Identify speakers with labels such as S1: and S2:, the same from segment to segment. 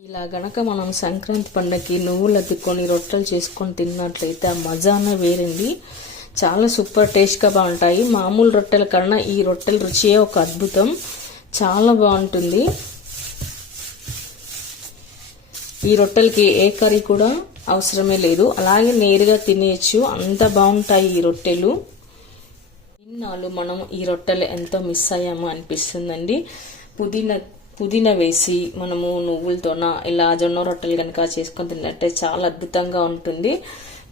S1: ఇలా గనక మనం సంక్రాంతి పండగకి నువ్వులు అద్దుకొని రొట్టెలు చేసుకొని తిన్నట్లయితే ఆ మజానే వేరండి. చాలా సూపర్ టేస్ట్గా బాగుంటాయి. మామూలు రొట్టెల కన్నా ఈ రొట్టెల రుచియే ఒక అద్భుతం. చాలా బాగుంటుంది. ఈ రొట్టెలకి ఏ కర్రీ కూడా అవసరమే లేదు. అలాగే నేరుగా తినేయచ్చు. అంత బాగుంటాయి ఈ రొట్టెలు. ఇన్నాళ్ళు మనం ఈ రొట్టెలు ఎంతో మిస్ అయ్యామో అనిపిస్తుందండి. పుదీనా పుదీనా వేసి మనము నువ్వులతోన ఇలా జొన్న రొట్టెలు కనుక చేసుకొని తిన్నట్టే చాలా అద్భుతంగా ఉంటుంది.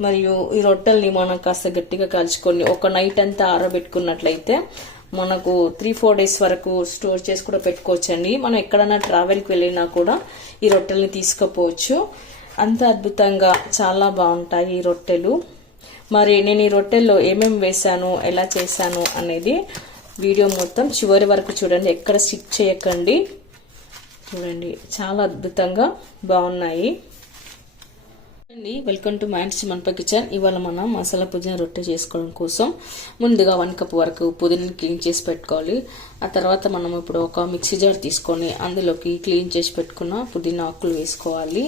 S1: మరియు ఈ రొట్టెల్ని మనం కాస్త గట్టిగా కాల్చుకొని ఒక నైట్ అంతా ఆరబెట్టుకున్నట్లయితే మనకు త్రీ ఫోర్ డేస్ వరకు స్టోర్ చేసి కూడా పెట్టుకోవచ్చండి. మనం ఎక్కడైనా ట్రావెల్కి వెళ్ళినా కూడా ఈ రొట్టెల్ని తీసుకుపోవచ్చు. అంత అద్భుతంగా చాలా బాగుంటాయి ఈ రొట్టెలు. మరి నేను ఈ రొట్టెల్లో ఏమేమి వేశాను ఎలా చేశాను అనేది వీడియో మొత్తం చివరి వరకు చూడండి. ఎక్కడ స్టిక్ చేయకండి. చూడండి చాలా అద్భుతంగా బాగున్నాయి. అండి వెల్కమ్ టు మైండ్స్ మనప కిచెన్. ఇవాళ మనం మసాలా పుదీనా రొట్టె చేసుకోవడం కోసం ముందుగా వన్ కప్ వరకు పుదీనాని క్లీన్ చేసి పెట్టుకోవాలి. ఆ తర్వాత మనం ఇప్పుడు ఒక మిక్సీ జార్ తీసుకొని అందులోకి క్లీన్ చేసి పెట్టుకున్న పుదీనా ఆకులు వేసుకోవాలి.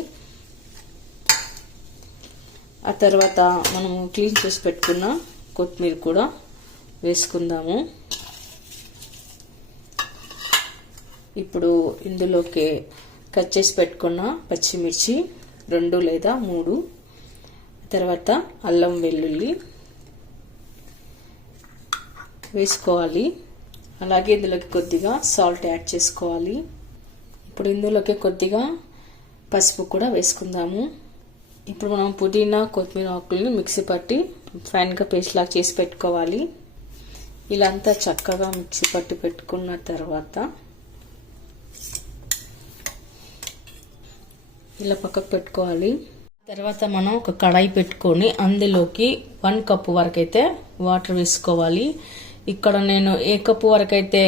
S1: ఆ తర్వాత మనము క్లీన్ చేసి పెట్టుకున్న కొత్తిమీర కూడా వేసుకుందాము. ఇప్పుడు ఇందులోకి కట్ చేసి పెట్టుకున్న పచ్చిమిర్చి రెండు లేదా మూడు. తర్వాత అల్లం వెల్లుల్లి వేసుకోవాలి. అలాగే ఇందులోకి కొద్దిగా సాల్ట్ యాడ్ చేసుకోవాలి. ఇప్పుడు ఇందులోకి కొద్దిగా పసుపు కూడా వేసుకుందాము. ఇప్పుడు మనం పుదీనా కొత్తిమీర ఆకుల్ని మిక్సీ పట్టి ఫైన్గా పేస్ట్ లాగా చేసి పెట్టుకోవాలి. ఇలా అంతా చక్కగా మిక్సీ పట్టి పెట్టుకున్న తర్వాత ఇలా పక్కకు పెట్టుకోవాలి. తర్వాత మనం ఒక కడాయి పెట్టుకొని అందులోకి వన్ కప్పు వరకు అయితే వాటర్ వేసుకోవాలి. ఇక్కడ నేను ఏ కప్పు వరకు అయితే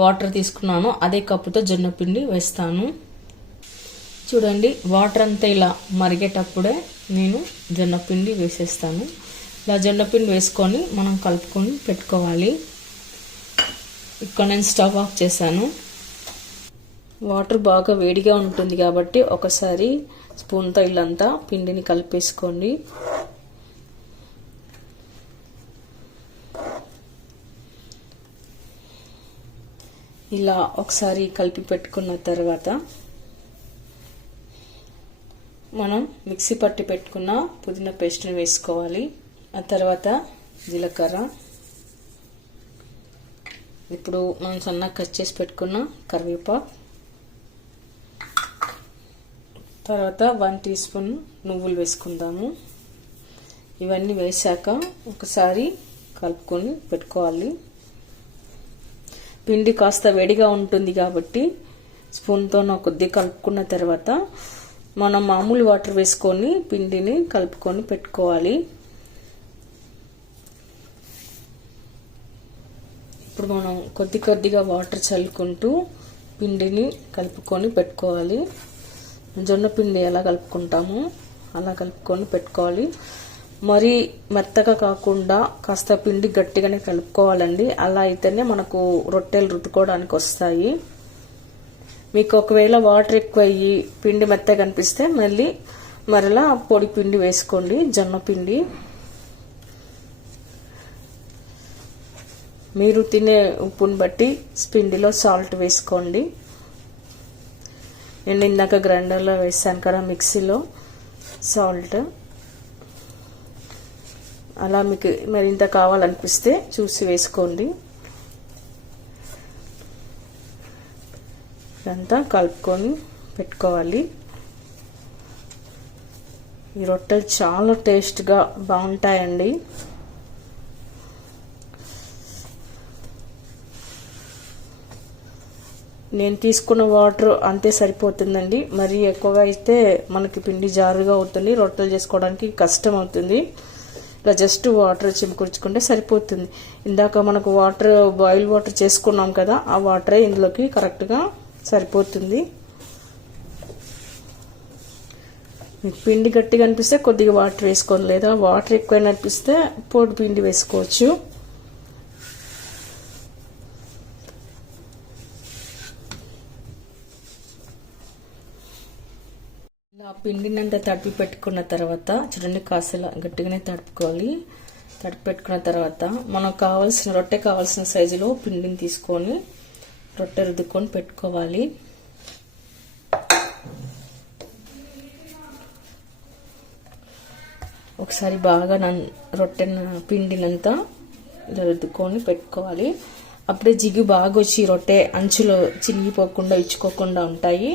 S1: వాటర్ తీసుకున్నానో అదే కప్పుతో జొన్న పిండి వేస్తాను. చూడండి వాటర్ అంతా ఇలా మరిగేటప్పుడే నేను జొన్న పిండి వేసేస్తాను. ఇలా జొన్న పిండి వేసుకొని మనం కలుపుకొని పెట్టుకోవాలి. ఇక్కడ నేను స్టవ్ ఆఫ్ చేశాను. వాటర్ బాగా వేడిగా ఉంటుంది కాబట్టి ఒకసారి స్పూన్తో ఇల్లంతా పిండిని కలిపేసుకోండి. ఇలా ఒకసారి కలిపి పెట్టుకున్న తర్వాత మనం మిక్సీ పట్టి పెట్టుకున్న పుదీనా పేస్ట్ని వేసుకోవాలి. ఆ తర్వాత జీలకర్ర. ఇప్పుడు మనం సన్నగా కట్ చేసి పెట్టుకున్న కరివేపాకు. తర్వాత వన్ టీ స్పూన్ నువ్వులు వేసుకుందాము. ఇవన్నీ వేసాక ఒకసారి కలుపుకొని పెట్టుకోవాలి. పిండి కాస్త వేడిగా ఉంటుంది కాబట్టి స్పూన్తో కొద్దిగా కలుపుకున్న తర్వాత మనం మామూలు వాటర్ వేసుకొని పిండిని కలుపుకొని పెట్టుకోవాలి. ఇప్పుడు మనం కొద్ది కొద్దిగా వాటర్ చల్లుకుంటూ పిండిని కలుపుకొని పెట్టుకోవాలి. జొన్న పిండి ఎలా కలుపుకుంటామో అలా కలుపుకొని పెట్టుకోవాలి. మరీ మెత్తగా కాకుండా కాస్త పిండి గట్టిగానే కలుపుకోవాలండి. అలా అయితేనే మనకు రొట్టెలు రుద్దుకోవడానికి వస్తాయి. మీకు ఒకవేళ వాటర్ ఎక్కువ అయ్యి పిండి మెత్తగా కనిపిస్తే మళ్ళీ మరలా పొడి పిండి వేసుకోండి జొన్న పిండి. మీరు తినే ఉప్పుని బట్టి పిండిలో సాల్ట్ వేసుకోండి. నేను ఇందాక గ్రైండర్లో వేసాను కదా మిక్సీలో సాల్ట్. అలా మీకు మరింత కావాలనిపిస్తే చూసి వేసుకోండి. ఇదంతా కలుపుకొని పెట్టుకోవాలి. ఈ రొట్టెలు చాలా టేస్ట్గా బాగుంటాయండి. నేను తీసుకున్న వాటర్ అంతే సరిపోతుందండి. మరి ఎక్కువగా అయితే మనకి పిండి జారుగా అవుతుంది. రొట్టెలు చేసుకోవడానికి కష్టం అవుతుంది. ఇలా జస్ట్ వాటర్ చిమ్కూర్చుకుంటే సరిపోతుంది. ఇందాక మనకు వాటర్ బాయిల్ వాటర్ చేసుకున్నాం కదా ఆ వాటరే ఇందులోకి కరెక్ట్గా సరిపోతుంది. మీకు పిండి గట్టిగా అనిపిస్తే కొద్దిగా వాటర్ వేసుకోవాలి లేదా వాటర్ ఎక్కువ అనిపిస్తే పొడి పిండి వేసుకోవచ్చు. ఇలా పిండినంత తడిపి పెట్టుకున్న తర్వాత చూడండి కాసేలా గట్టిగానే తడుపుకోవాలి. తడిపి పెట్టుకున్న తర్వాత మనకు కావాల్సిన రొట్టె కావాల్సిన సైజులో పిండిని తీసుకొని రొట్టె రుద్దుకొని పెట్టుకోవాలి. ఒకసారి బాగా నన్ రొట్టె పిండినంతా ఇలా రుద్దుకొని పెట్టుకోవాలి. అప్పుడే జిగి బాగా వచ్చి రొట్టె అంచులో చినిగిపోకుండా ఇచ్చుకోకుండా ఉంటాయి.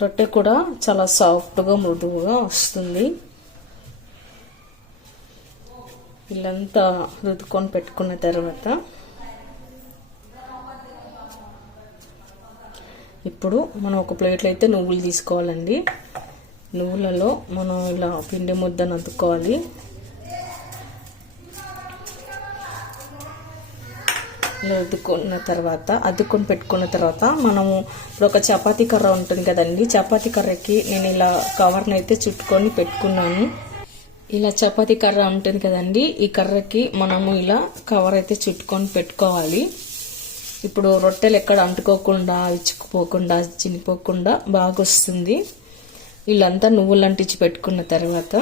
S1: రొట్టె కూడా చాలా సాఫ్ట్గా మృదువుగా వస్తుంది. ఇల్లంతా రుద్దుకొని పెట్టుకున్న తర్వాత ఇప్పుడు మనం ఒక ప్లేట్లో అయితే నువ్వులు తీసుకోవాలండి. నువ్వులలో మనం ఇలా పిండి ముద్దను అద్దుకోవాలి అద్దుకున్న తర్వాత అద్దుకొని పెట్టుకున్న తర్వాత మనము ఇప్పుడు ఒక చపాతీ కర్ర ఉంటుంది కదండి. చపాతీ కర్రకి నేను ఇలా కవర్ని అయితే చుట్టుకొని పెట్టుకున్నాను. ఇలా చపాతీ కర్ర ఉంటుంది కదండి. ఈ కర్రకి మనము ఇలా కవర్ అయితే చుట్టుకొని పెట్టుకోవాలి. ఇప్పుడు రొట్టెలు ఎక్కడ అంటుకోకుండా ఇచ్చుకుపోకుండా చినిపోకుండా బాగా వస్తుంది వీళ్ళంతా నువ్వులు అంటించి పెట్టుకున్న తర్వాత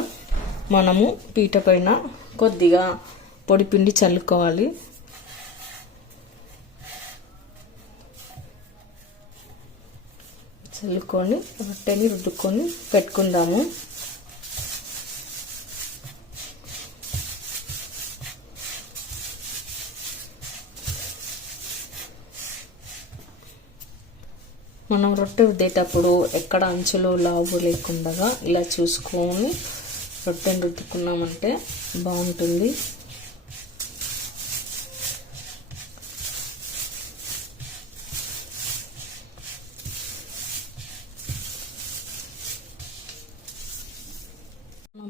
S1: మనము పీట పైన కొద్దిగా పొడిపిండి చల్లుకోవాలి. చల్లుకొని రొట్టెని రుద్దుకొని పెట్టుకుందాము. మనం రొట్టె రుద్దేటప్పుడు ఎక్కడ అంచులు లావు లేకుండా ఇలా చూసుకొని రొట్టెని రుద్దుకున్నామంటే బాగుంటుంది.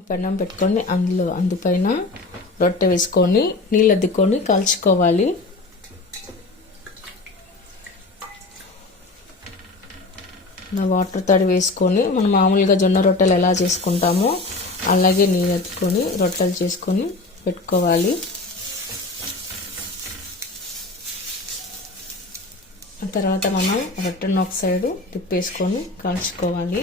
S1: పెనం పెట్టుకొని అందులో అందుపైన రొట్టె వేసుకొని నీళ్ళు అద్దుకొని కాల్చుకోవాలి. వాటర్ తడి వేసుకొని మనం మామూలుగా జొన్న రొట్టెలు ఎలా చేసుకుంటామో అలాగే నీళ్ళు ఎత్తుకొని రొట్టెలు చేసుకొని పెట్టుకోవాలి. తర్వాత మనం రొట్టెను ఒక సైడు తిప్పేసుకొని కాల్చుకోవాలి.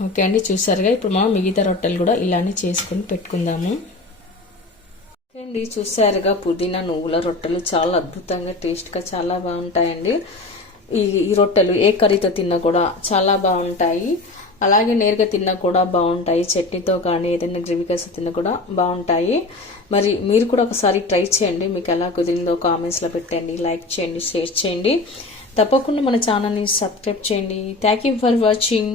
S1: ఓకే అండి చూసారుగా. ఇప్పుడు మనం మిగతా రొట్టెలు కూడా ఇలానే చేసుకొని పెట్టుకుందాము. అండి చూసారుగా. పుదీనా నువ్వుల రొట్టెలు చాలా అద్భుతంగా టేస్ట్గా చాలా బాగుంటాయండి. ఈ ఈ రొట్టెలు ఏ కర్రీతో తిన్నా కూడా చాలా బాగుంటాయి. అలాగే నేరుగా తిన్నా కూడా బాగుంటాయి. చట్నీతో కానీ ఏదైనా గ్రేవీ కలిసి తిన్నా కూడా బాగుంటాయి. మరి మీరు కూడా ఒకసారి ట్రై చేయండి. మీకు ఎలా కుదిరిందో కామెంట్స్లో పెట్టండి. లైక్ చేయండి షేర్ చేయండి. తప్పకుండా మన ఛానల్ని సబ్స్క్రైబ్ చేయండి. Thank you for watching.